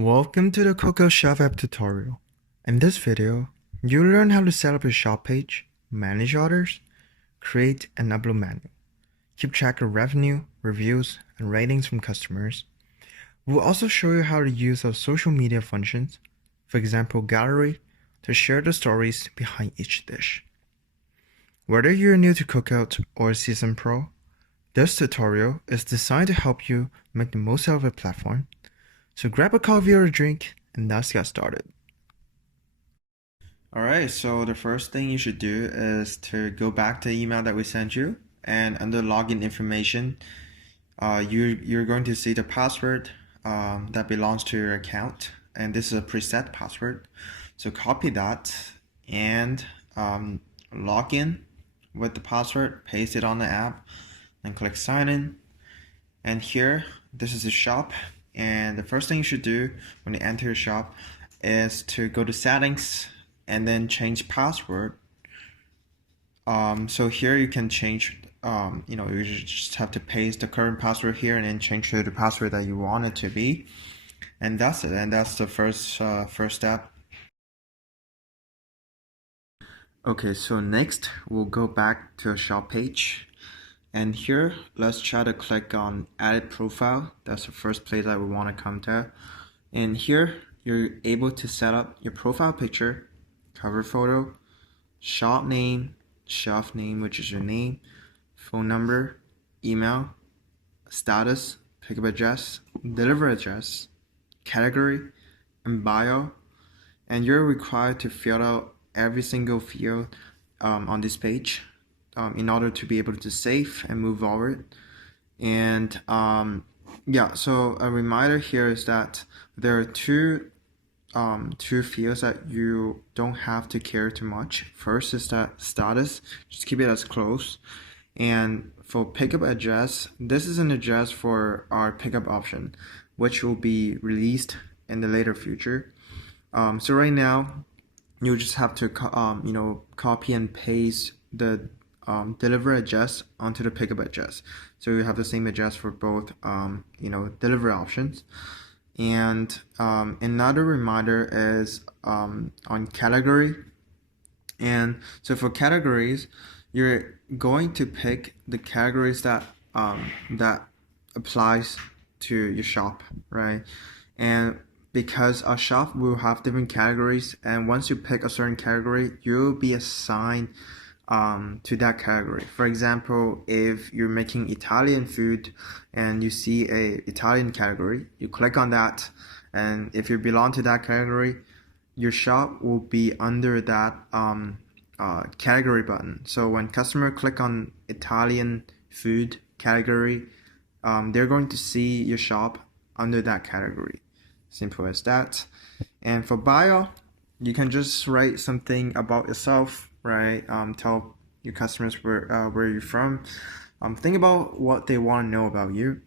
Welcome to the CookOut App tutorial. In this video, you'll learn how to set up a shop page, manage orders, create and upload menu, keep track of revenue, reviews, and ratings from customers. We'll also show you how to use our social media functions, for example gallery, to share the stories behind each dish. Whether you're new to CookOut or a seasoned pro, this tutorial is designed to help you make the most out of a platform. So grab a coffee or a drink and let's get started. Alright, so the first thing you should do is to go back to the email that we sent you, and under login information, you're going to see the password that belongs to your account, and this is a preset password. So copy that and log in with the password, paste it on the app, and click sign in. And here, this is the shop. And the first thing you should do when you enter your shop is to go to settings and then change password. So here you can change, you just have to paste the current password here and then change to the password that you want it to be. And that's it. And that's the first step. Okay, so next we'll go back to a shop page. And here, let's try to click on Edit Profile. That's the first place that we want to come to. And here, you're able to set up your profile picture, cover photo, shop name, shelf name, which is your name, phone number, email, status, pickup address, delivery address, category, and bio. And you're required to fill out every single field on this page. In order to be able to save and move forward. And yeah, so a reminder here is that there are two fields that you don't have to care too much. First is that status, just keep it as close. And for pickup address, this is an address for our pickup option, which will be released in the later future. So right now, you just have to copy and paste the delivery address onto the pickup address. So you have the same address for both delivery options. And another reminder is on category. And so for categories, you're going to pick the categories that that applies to your shop, right? And because a shop will have different categories, and once you pick a certain category, you'll be assigned to that category. For example, if you're making Italian food and you see a Italian category, you click on that, and if you belong to that category, your shop will be under that category button. So when customer click on Italian food category, they're going to see your shop under that category. Simple as that. And for bio, you can just write something about yourself, right? Tell your customers where you're from. Think about what they want to know about you.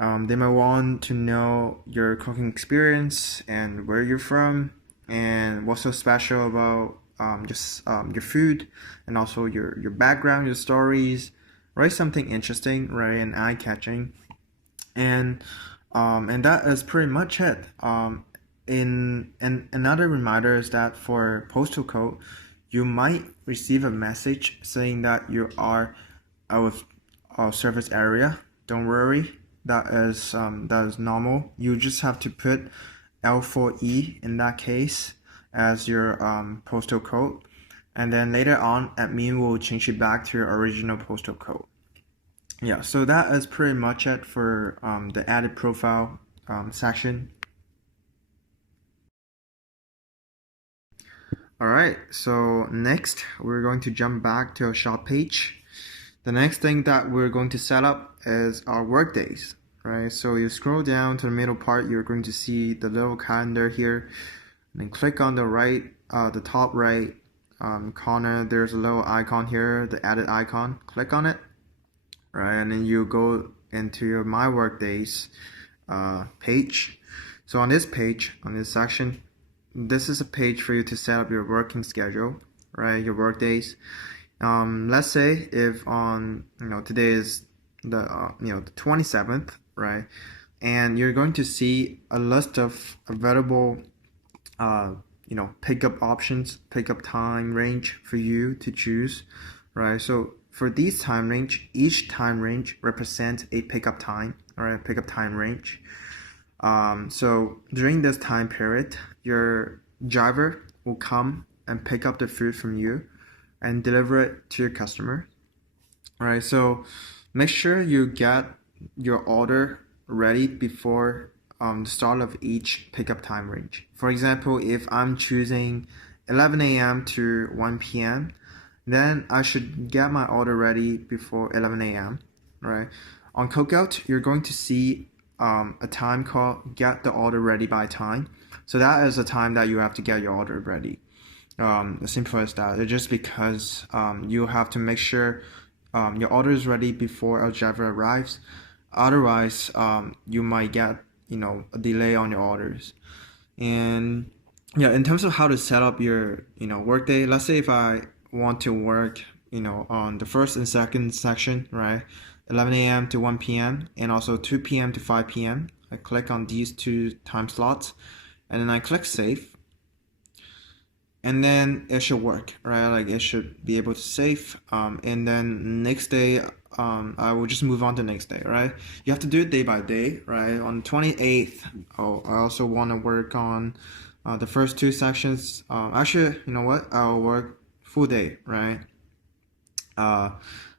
They might want to know your cooking experience and where you're from and what's so special about your food, and also your background, your stories. Write something interesting, right, and eye-catching. And that is pretty much it. Another reminder is that for postal code, you might receive a message saying that you are out of service area. Don't worry, that is normal. You just have to put L4E in that case as your postal code, and then later on, admin will change it back to your original postal code. Yeah, so that is pretty much it for the Edit Profile section. Alright, so next we're going to jump back to our shop page. The next thing that we're going to set up is our work days, right? So you scroll down to the middle part, you're going to see the little calendar here, and then click on the top right corner. There's a little icon here, the edit icon. Click on it, right? And then you go into your My Work Days page. So on this page, on this section, this is a page for you to set up your working schedule, right? Your work days. Let's say if on today is the the 27th, right? and you're going to see a list of available pickup options, pickup time range for you to choose, right? So for these time range, each time range represents a pickup time, all right, pickup time range. So during this time period, your driver will come and pick up the food from you and deliver it to your customer. All right, so make sure you get your order ready before the start of each pickup time range. For example, if I'm choosing 11 a.m. to 1 p.m., then I should get my order ready before 11 a.m. Right? On CookOut, you're going to see a time called Get the Order Ready by Time. So that is the time that you have to get your order ready. As simple as that. It's just because you have to make sure your order is ready before a driver arrives. Otherwise, you might get a delay on your orders. And yeah, in terms of how to set up your workday, let's say if I want to work on the first and second section, right, 11 a.m. to 1 p.m. and also 2 p.m. to 5 p.m. I click on these two time slots, and then I click save. And then it should work, right? Like it should be able to save. And then next day, I will just move on to the next day, right? You have to do it day by day, right? On 28th, I also want to work on the first two sections. Actually, you know what? I'll work full day, right?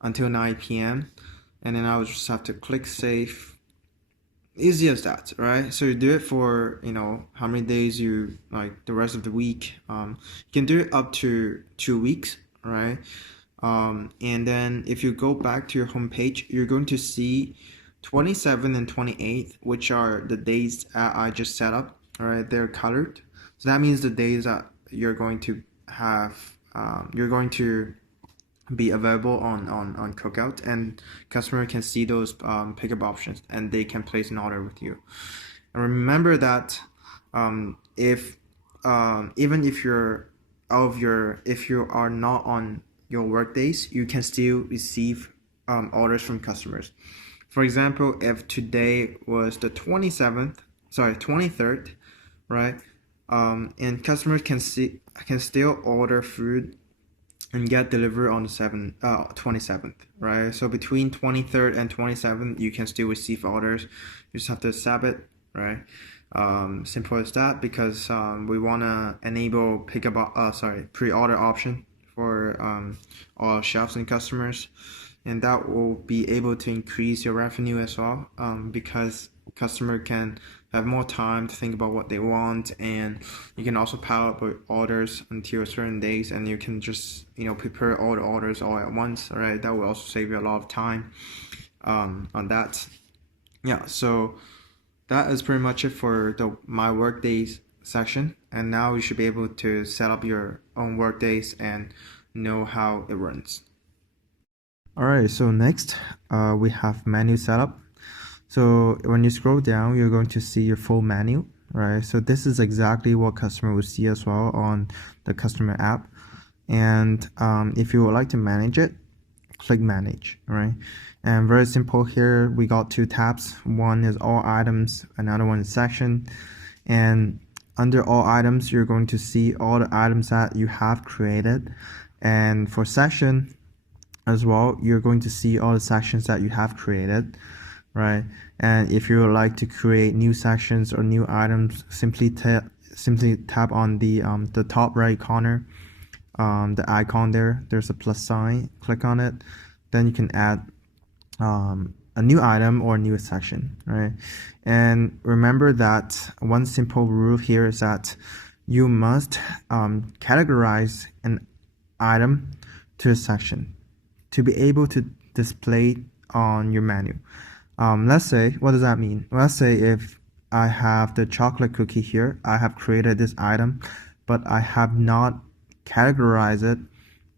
Until 9 p.m. And then I'll just have to click save. Easy as that, right? So you do it for how many days you like the rest of the week. You can do it up to 2 weeks, right? And then if you go back to your home page, you're going to see 27 and 28, which are the days I just set up. All right, they're colored, so that means the days that you're going to have, you're going to be available on CookOut, and customer can see those pickup options and they can place an order with you. And remember that if even if you are not on your work days, you can still receive orders from customers. For example, if today was the 23rd, right? And customers can still order food and get delivered on the 27th, right? So between 23rd and 27th, you can still receive orders. You just have to accept it, right? Simple as that, because we want to enable pre-order option for all chefs and customers, and that will be able to increase your revenue as well, because customer can have more time to think about what they want, and you can also power up orders until certain days, and you can just prepare all the orders all at once. All right, that will also save you a lot of time on that. Yeah, so that is pretty much it for the my work days section, and now you should be able to set up your own work days and know how it runs. All right, so next we have menu setup. So when you scroll down, you're going to see your full menu, right? So this is exactly what customer will see as well on the customer app. And if you would like to manage it, click manage, right? And very simple here, we got two tabs. One is all items, another one is section. And under all items, you're going to see all the items that you have created. And for section as well, you're going to see all the sections that you have created, right? And if you would like to create new sections or new items, simply tap on the top right corner, the icon there. There's a plus sign. Click on it. Then you can add a new item or a new section, right? And remember that one simple rule here is that you must categorize an item to a section to be able to display on your menu. Let's say, what does that mean? Let's say if I have the chocolate cookie here, I have created this item, but I have not categorized it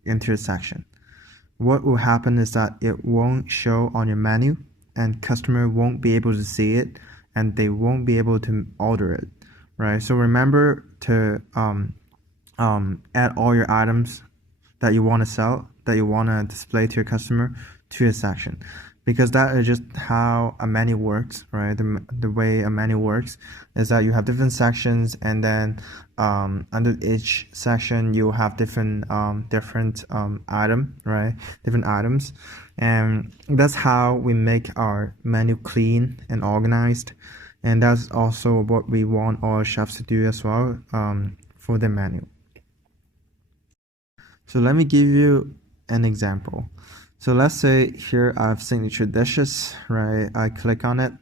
into a section. What will happen is that it won't show on your menu, and customer won't be able to see it, and they won't be able to order it, right? So remember to add all your items that you want to sell, that you want to display to your customer, to a section. because that is just how a menu works, right? The way a menu works is that you have different sections, and then under each section you have different item, right? Different items, and that's how we make our menu clean and organized, and that's also what we want our chefs to do as well for the menu. So let me give you an example. So let's say here I have signature dishes, right? I click on it,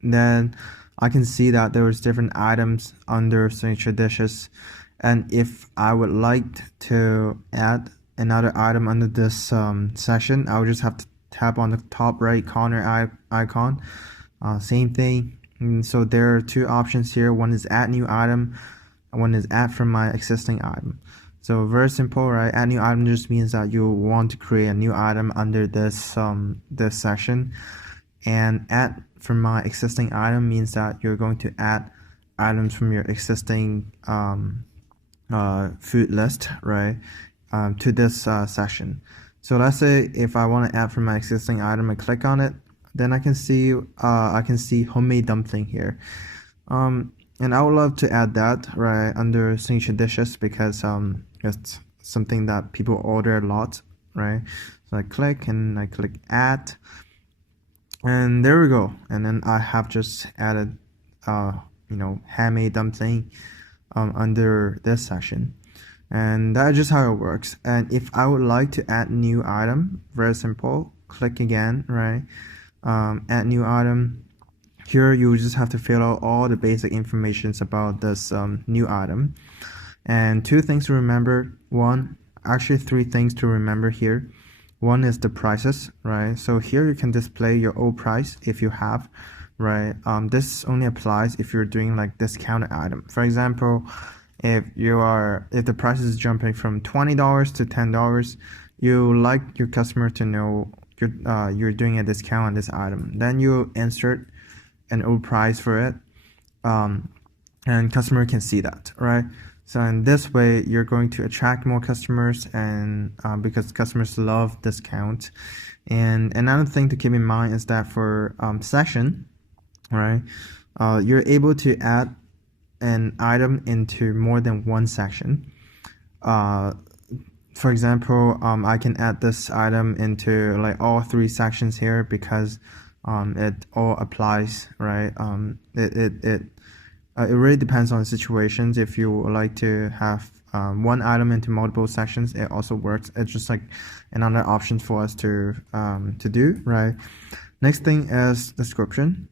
then I can see that there is different items under signature dishes, and if I would like to add another item under this section, I would just have to tap on the top right corner icon. Same thing. So there are two options here. One is add new item, one is add from my existing item. So very simple, right? Add new item just means that you want to create a new item under this section, and add from my existing item means that you're going to add items from your existing food list, right, to this section. So let's say if I want to add from my existing item, I click on it, then I can see homemade dumpling here. And I would love to add that right under signature dishes because it's something that people order a lot, right? So I click add, and there we go. And then I have just added handmade dumpling under this section. And that's just how it works. And if I would like to add new item, very simple, click again, right? Add new item. Here you just have to fill out all the basic information about this new item. And two things to remember. Actually three things to remember here. One is the prices, right? So here you can display your old price if you have, right? This only applies if you're doing like discounted item. For example, if the price is jumping from $20 to $10, you like your customer to know you're doing a discount on this item. Then you insert an old price for it, and customer can see that, right? So in this way, you're going to attract more customers, and because customers love discount. And another thing to keep in mind is that for section, right, you're able to add an item into more than one section. For example, I can add this item into like all three sections here because it all applies, right? It really depends on the situations. If you would like to have one item into multiple sections, it also works. It's just like another option for us to do, right? Next thing is description.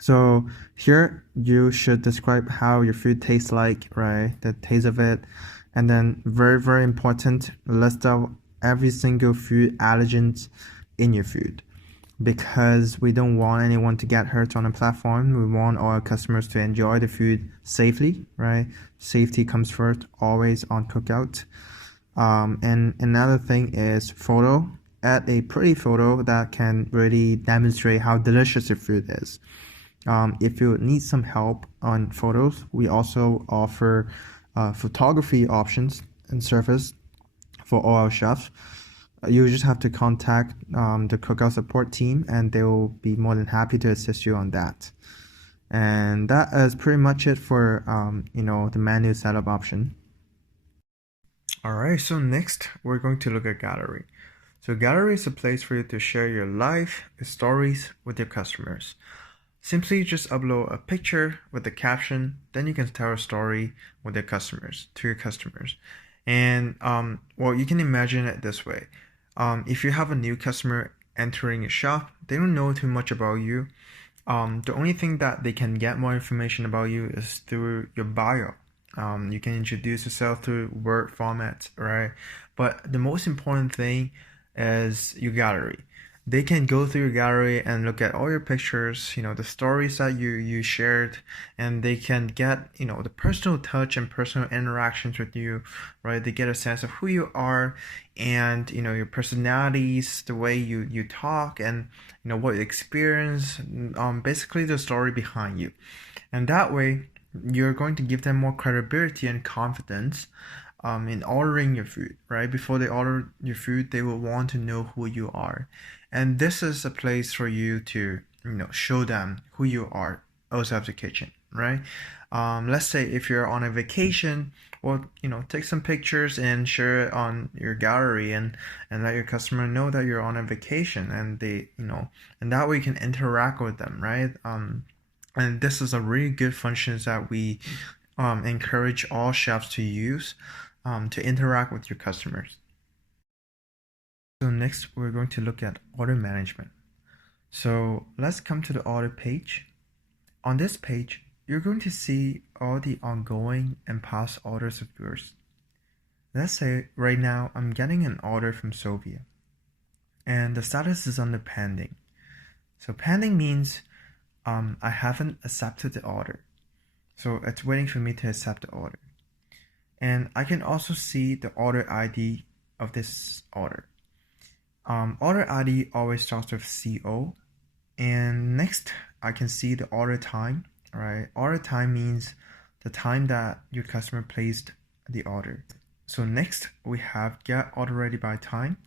So here you should describe how your food tastes like, right? The taste of it. And then very, very important, list out every single food allergens in your food, because we don't want anyone to get hurt on a platform. We want our customers to enjoy the food safely, right? Safety comes first, always on CookOut. And another thing is photo. Add a pretty photo that can really demonstrate how delicious your food is. If you need some help on photos, we also offer photography options and service for all our chefs. You just have to contact the CookOut support team, and they will be more than happy to assist you on that. And that is pretty much it for the menu setup option. Alright, so next we're going to look at gallery. So gallery is a place for you to share your life stories with your customers. Simply just upload a picture with the caption, then you can tell a story with your customers, to your customers. And well, you can imagine it this way. If you have a new customer entering your shop, they don't know too much about you. The only thing that they can get more information about you is through your bio. You can introduce yourself through Word format, right? But the most important thing is your gallery. They can go through your gallery and look at all your pictures, the stories that you shared, and they can get, the personal touch and personal interactions with you, right? They get a sense of who you are and, your personalities, the way you talk, and, what you experience, basically the story behind you. And that way, you're going to give them more credibility and confidence in ordering your food, right? Before they order your food, they will want to know who you are. And this is a place for you to, show them who you are outside of the kitchen, right? Let's say if you're on a vacation, well, take some pictures and share it on your gallery, and let your customer know that you're on a vacation, and they, and that way you can interact with them, right? And this is a really good function that we encourage all chefs to use to interact with your customers. So next, we're going to look at order management. So let's come to the order page. On this page, you're going to see all the ongoing and past orders of yours. Let's say right now I'm getting an order from Sylvia, and the status is under pending. So pending means I haven't accepted the order. So it's waiting for me to accept the order. And I can also see the order ID of this order. Order ID always starts with CO. And next, I can see the order time, right? Order time means the time that your customer placed the order. So next, we have get order ready by time.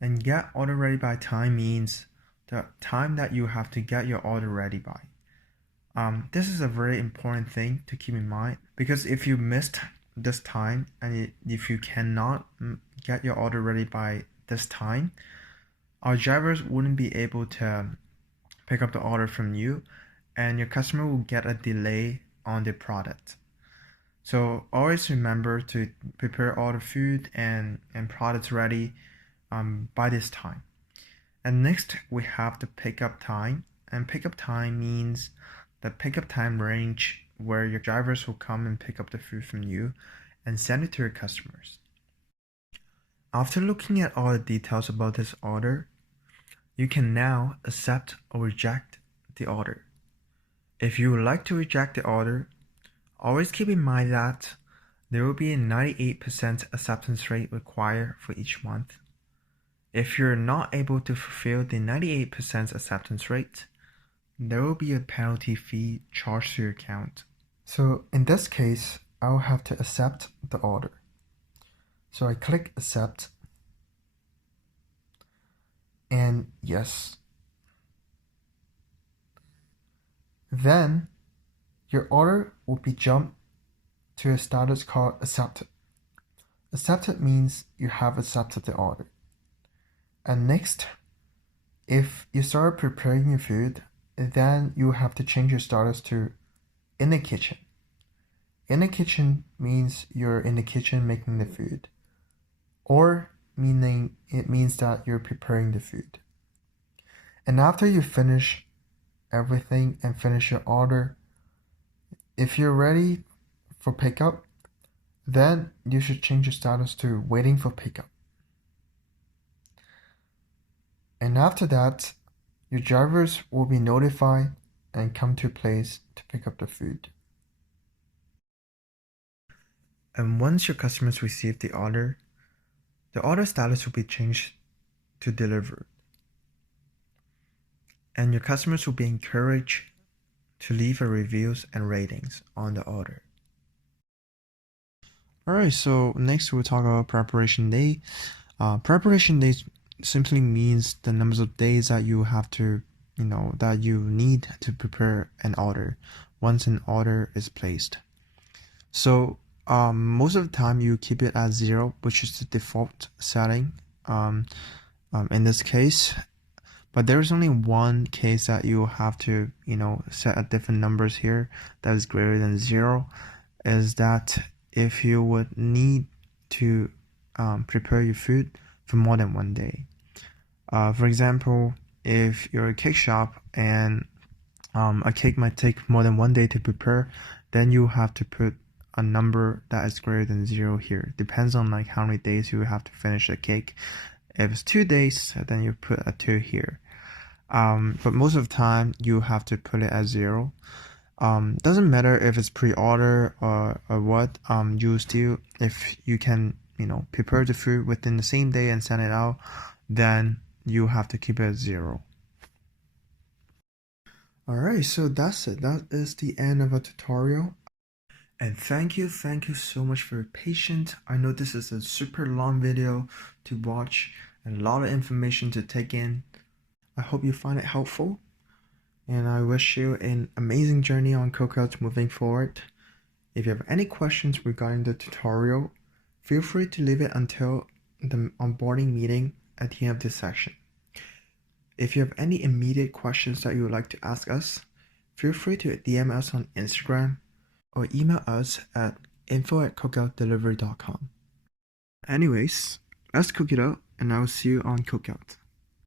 And get order ready by time means the time that you have to get your order ready by. This is a very important thing to keep in mind, because if you missed this time and if you cannot get your order ready by this time, our drivers wouldn't be able to pick up the order from you, and your customer will get a delay on the product. So always remember to prepare all the food and products ready by this time. And next, we have the pickup time. And pickup time means the pickup time range where your drivers will come and pick up the food from you and send it to your customers. After looking at all the details about this order, you can now accept or reject the order. If you would like to reject the order, always keep in mind that there will be a 98% acceptance rate required for each month. If you're not able to fulfill the 98% acceptance rate, there will be a penalty fee charged to your account. So in this case, I'll have to accept the order. So I click accept, and yes. Then your order will be jumped to a status called accepted. Accepted means you have accepted the order. And next, if you start preparing your food, then you have to change your status to in the kitchen. In the kitchen means you're in the kitchen making the food, or meaning it means that you're preparing the food. And after you finish everything and finish your order, if you're ready for pickup, then you should change your status to waiting for pickup. And after that, your drivers will be notified and come to a place to pick up the food. And once your customers receive the order status will be changed to delivered. And your customers will be encouraged to leave reviews and ratings on the order. Alright, so next we'll talk about preparation day. Preparation day simply means the numbers of days that you have to, that you need to prepare an order once an order is placed. So most of the time you keep it at 0, which is the default setting in this case. But there's only one case that you have to, set at different numbers here that is greater than 0, is that if you would need to prepare your food for more than one day. For example, if you're a cake shop and a cake might take more than one day to prepare, then you have to put a number that is greater than 0 here. Depends on like how many days you have to finish a cake. If it's 2 days, then you put a 2 here. But most of the time you have to put it at 0. Doesn't matter if it's pre-order or what, you still, if you can, prepare the food within the same day and send it out, then you have to keep it at 0. Alright, so that's it. That is the end of our tutorial. And thank you so much for your patience. I know this is a super long video to watch, and a lot of information to take in. I hope you find it helpful, and I wish you an amazing journey on CookOut moving forward. If you have any questions regarding the tutorial, feel free to leave it until the onboarding meeting at the end of this session. If you have any immediate questions that you would like to ask us, feel free to DM us on Instagram or email us at info@cookoutdelivery.com. Anyways, let's cook it out, and I'll see you on CookOut.